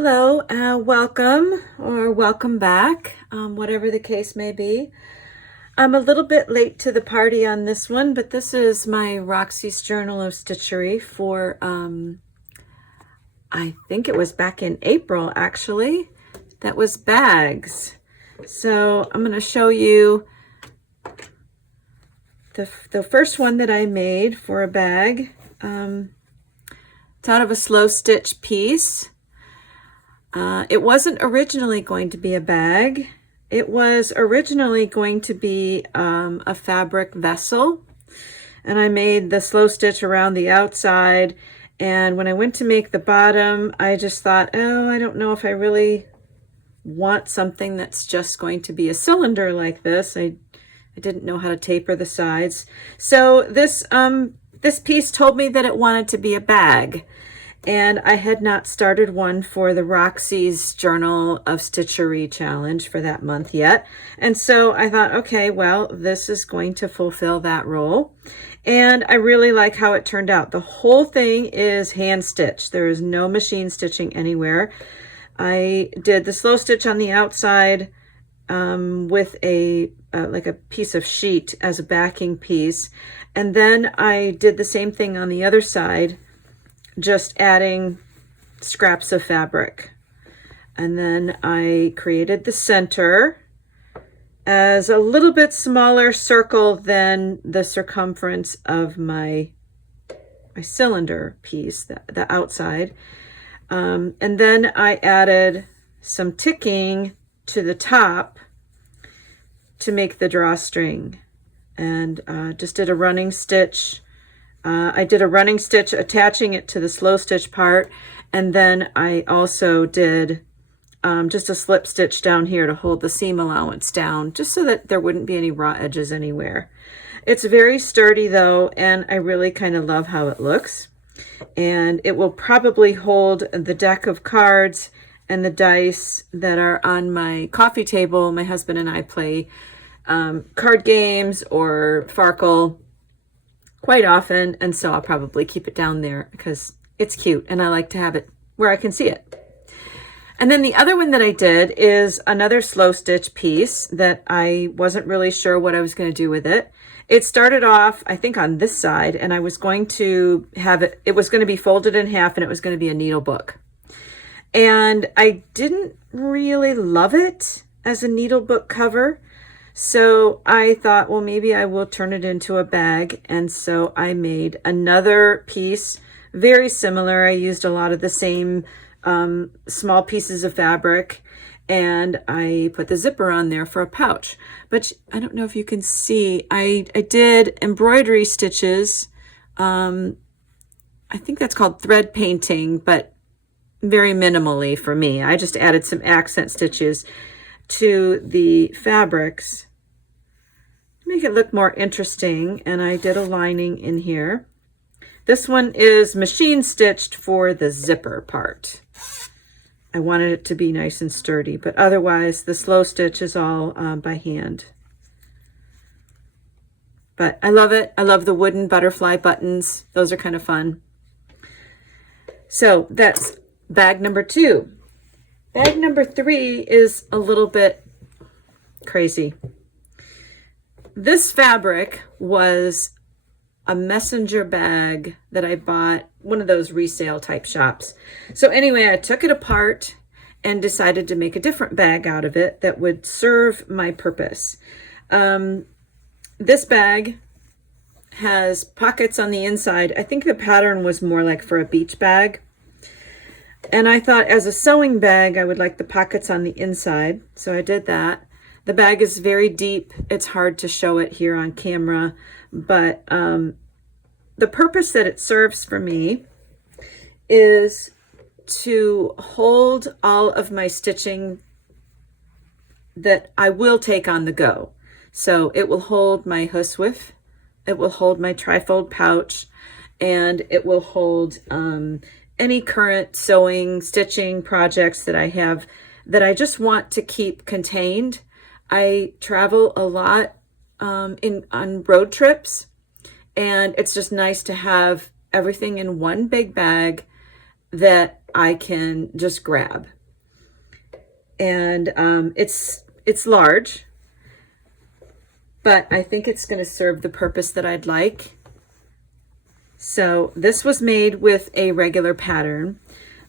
Hello, welcome or welcome back, whatever the case may be. I'm a little bit late to the party on this one, but this is my Roxy's Journal of Stitchery for, I think it was back in April, actually. That was bags. So I'm going to show you the first one that I made for a bag. It's out of a slow stitch piece. It wasn't originally going to be a bag. It was originally going to be a fabric vessel, and I made the slow stitch around the outside. And when I went to make the bottom, I just thought, oh, I don't know if I really want something that's just going to be a cylinder like this. I didn't know how to taper the sides. So this piece told me that it wanted to be a bag. And I had not started one for the Roxy's Journal of Stitchery challenge for that month yet. And so I thought, okay, well, this is going to fulfill that role. And I really like how it turned out. The whole thing is hand stitched. There is no machine stitching anywhere. I did the slow stitch on the outside with like a piece of sheet as a backing piece. And then I did the same thing on the other side, just adding scraps of fabric. And then I created the center as a little bit smaller circle than the circumference of my cylinder piece, the outside. And then I added some ticking to the top to make the drawstring, and just did a running stitch. I did a running stitch attaching it to the slow stitch part, and then I also did just a slip stitch down here to hold the seam allowance down, just so that there wouldn't be any raw edges anywhere. It's very sturdy though, and I really kind of love how it looks. And it will probably hold the deck of cards and the dice that are on my coffee table. My husband and I play card games or Farkle quite often, and so I'll probably keep it down there because it's cute and I like to have it where I can see it. And then the other one that I did is another slow stitch piece that I wasn't really sure what I was going to do with it. It started off, I think, on this side, and I was going to have it was going to be folded in half, and it was going to be a needle book. And I didn't really love it as a needle book cover. So I thought, well, maybe I will turn it into a bag. And so I made another piece, very similar. I used a lot of the same small pieces of fabric, and I put the zipper on there for a pouch. But I don't know if you can see, I did embroidery stitches. I think that's called thread painting, but very minimally for me. I just added some accent stitches to the fabrics, make it look more interesting, and I did a lining in here. This one is machine stitched for the zipper part. I wanted it to be nice and sturdy, but otherwise the slow stitch is all by hand. But I love it. I love the wooden butterfly buttons. Those are kind of fun. So that's bag number 2. Bag number 3 is a little bit crazy. This fabric was a messenger bag that I bought, one of those resale type shops. So anyway, I took it apart and decided to make a different bag out of it that would serve my purpose. This bag has pockets on the inside. I think the pattern was more like for a beach bag. And I thought as a sewing bag, I would like the pockets on the inside. So I did that. The bag is very deep. It's hard to show it here on camera, but the purpose that it serves for me is to hold all of my stitching that I will take on the go. So it will hold my huswif, it will hold my trifold pouch, and it will hold any current sewing, stitching projects that I have that I just want to keep contained. I travel a lot on road trips, and it's just nice to have everything in one big bag that I can just grab. And it's large, but I think it's going to serve the purpose that I'd like. So this was made with a regular pattern,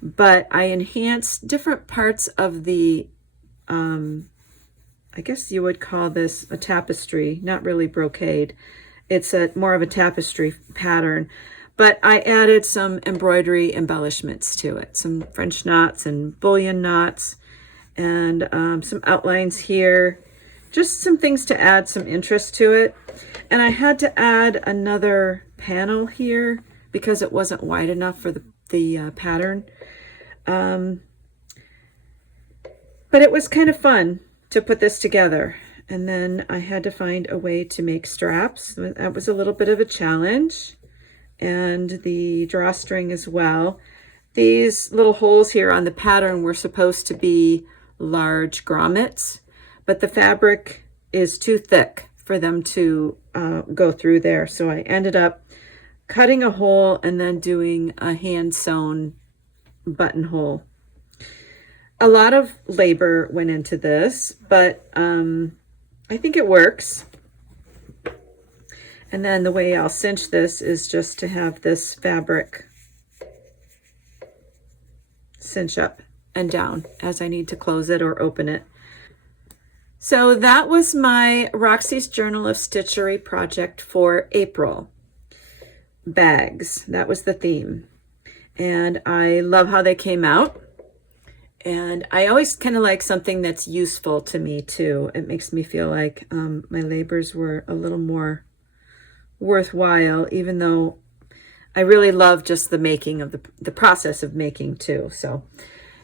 but I enhanced different parts of the, I guess you would call this a tapestry, not really brocade. It's more of a tapestry pattern, but I added some embroidery embellishments to it, some French knots and bullion knots, and some outlines here, just some things to add some interest to it. And I had to add another panel here because it wasn't wide enough for the pattern. But it was kind of fun to put this together. And then I had to find a way to make straps. That was a little bit of a challenge. And the drawstring as well. These little holes here on the pattern were supposed to be large grommets, but the fabric is too thick for them to go through there. So I ended up cutting a hole and then doing a hand sewn buttonhole. A lot of labor went into this, but I think it works. And then the way I'll cinch this is just to have this fabric cinch up and down as I need to close it or open it. So that was my Roxy's Journal of Stitchery project for April. Bags, that was the theme. And I love how they came out. And I always kind of like something that's useful to me too. It makes me feel like my labors were a little more worthwhile, even though I really love just the making of the process of making too. So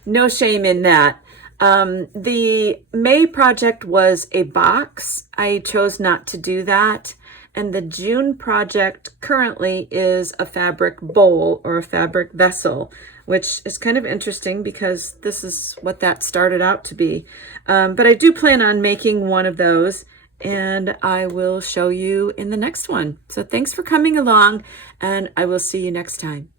no shame in that. The May project was a box. I chose not to do that. And the June project currently is a fabric bowl or a fabric vessel, which is kind of interesting because this is what that started out to be. But I do plan on making one of those, and I will show you in the next one. So thanks for coming along, and I will see you next time.